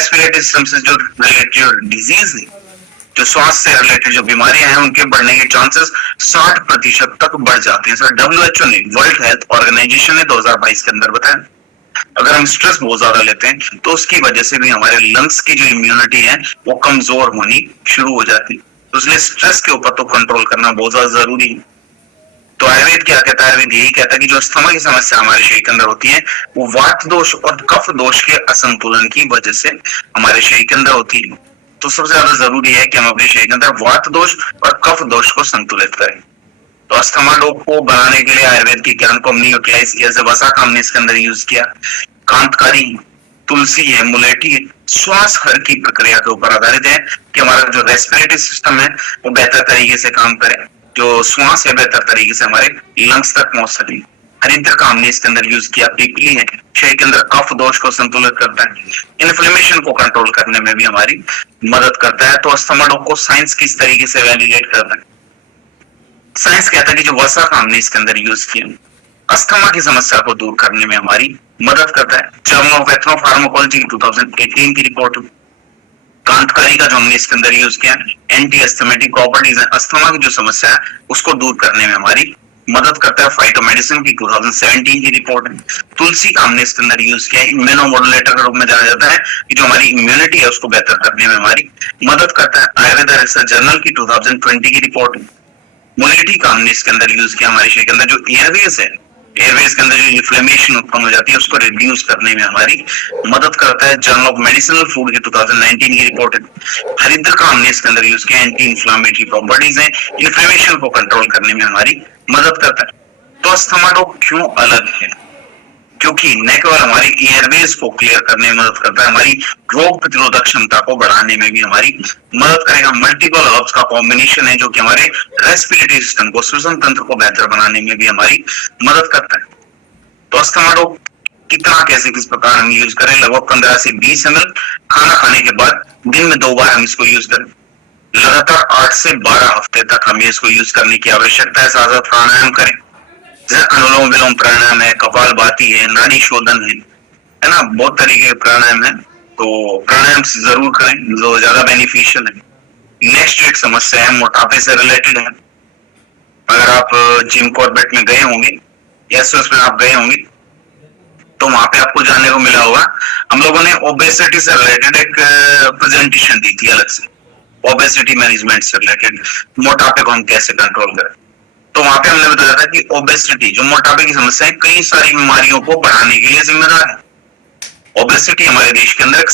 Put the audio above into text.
Respiratory system से जो related disease है, जो श्वास से रिलेटेड जो बीमारियां हैं, उनके बढ़ने के चांसेस 60% तक बढ़ जाते हैं। सर WHO ने, वर्ल्ड हेल्थ ऑर्गेनाइजेशन ने 2022 के अंदर बताया अगर हम स्ट्रेस बहुत ज्यादा लेते हैं तो उसकी वजह से भी हमारे लंग्स की जो इम्यूनिटी है वो कमजोर होनी शुरू हो जाती है। तो इसलिए स्ट्रेस के ऊपर तो कंट्रोल करना बहुत ज्यादा जरूरी है। तो आयुर्वेद क्या कहता है? आयुर्वेद यही कहता है कि जो अस्थमा की समस्या हमारे शरीर के अंदर होती है वो वात दोष और कफ दोष के असंतुलन की वजह से हमारे शरीर के अंदर होती है। तो सबसे ज्यादा जरूरी है कि हम अपने शरीर के अंदर वात दोष और कफ दोष को संतुलित करें। तो अस्थमा रोग को बनाने के लिए आयुर्वेद के ज्ञान को हमने यूटिलाइज किया। जब वसा का हमने इसके अंदर यूज किया, कांतकारी, तुलसी है, मुलेठी है, श्वास हर की प्रक्रिया के ऊपर आधारित है कि हमारा जो रेस्पिरेटरी सिस्टम है वो बेहतर तरीके से काम करे, जो श्वास है बेहतर तरीके से हमारे लंग्स तक पहुंच सके। हरिद्र का हमने इसके अंदर यूज किया। पीपली है, शरीर के अंदर कफ दोष को संतुलित करता है, इन्फ्लेमेशन को कंट्रोल करने में भी हमारी मदद करता है। तो अस्थमा रोग को साइंस किस तरीके से वैलिडेट करता है? साइंस कहता है कि जो वसा का हमने इसके अंदर यूज किया अस्थमा की समस्या को दूर करने में हमारी मदद करता है। जर्नल ऑफ एथनोफार्माकोलॉजी की 2018 की रिपोर्ट, कांतकारी का जो हमने इसके अंदर यूज किया, एंटी अस्थमेटिक प्रॉपर्टीज है, अस्थमा की जो समस्या है उसको दूर करने में हमारी मदद करता है। फाइटोमेडिसिन की 2017 की रिपोर्ट है। तुलसी का हमने इसके अंदर यूज किया, इम्यूनोमोडुलेटर के रूप में जाना जाता है कि जो हमारी इम्यूनिटी है उसको बेहतर करने में हमारी मदद करता है। आयुर्वेद रिसर्च जर्नल की 2020 की रिपोर्ट है। मुलेठी का हमने इसके अंदर यूज किया, हमारे शरीर के अंदर जो एयरवेज है, एयरवेज के अंदर जो इन्फ्लेमेशन उत्पन्न हो जाती है उसको रिड्यूस करने में हमारी मदद करता है। जर्नल ऑफ मेडिसिनल फूड की 2019 की रिपोर्ट है। हरिद्र का हमने इसके अंदर यूज किया, एंटी इन्फ्लामेटरी प्रॉपर्टीज है, इन्फ्लेमेशन को कंट्रोल करने में हमारी मदद करता है। तो अस्थमा रोग क्यों अलग है? क्योंकि न केवल हमारी एयरवेज को क्लियर करने में मदद करता है, हमारी रोग प्रतिरोधक क्षमता को बढ़ाने में भी हमारी मदद करेगा। मल्टीपल हर्ब्स का कॉम्बिनेशन है जो कि हमारे रेस्पिरेटरी सिस्टम को, श्वसन तंत्र को बेहतर बनाने में भी हमारी मदद करता है। तो अस्थमा रोग कितना, कैसे, किस प्रकार हम यूज करें? लगभग 15 से 20 ml खाना खाने के बाद दिन में 2 बार हम इसको यूज करें। लगातार 8 से 12 हफ्ते तक हमें इसको यूज करने की आवश्यकता है। साथ साथ प्राणायाम करें, जैसे अनुलोम विलोम प्राणायाम है, कपालभाति है, नाड़ी शोधन है ना, बहुत तरीके के प्राणायाम है। तो प्राणायाम जरूर करें जो ज्यादा बेनिफिशियल है। नेक्स्ट एक समस्या है, मोटापे से रिलेटेड है। अगर आप जिम कॉर्बेट में गए होंगे या एसएस में आप गए होंगे तो वहां पे आपको जानने को मिला होगा, हम लोगों ने ओबेसिटी से रिलेटेड एक प्रेजेंटेशन दी थी अलग से, ओबेसिटी मैनेजमेंट से रिलेटेड, मोटापे को हम कैसे कंट्रोल करें। तो वहां पे हमने बताया था कि ओबेसिटी, जो मोटापे की समस्या है, कई सारी बीमारियों को बढ़ाने के लिए जिम्मेदार है। ओबेसिटी हमारे देश के अंदर एक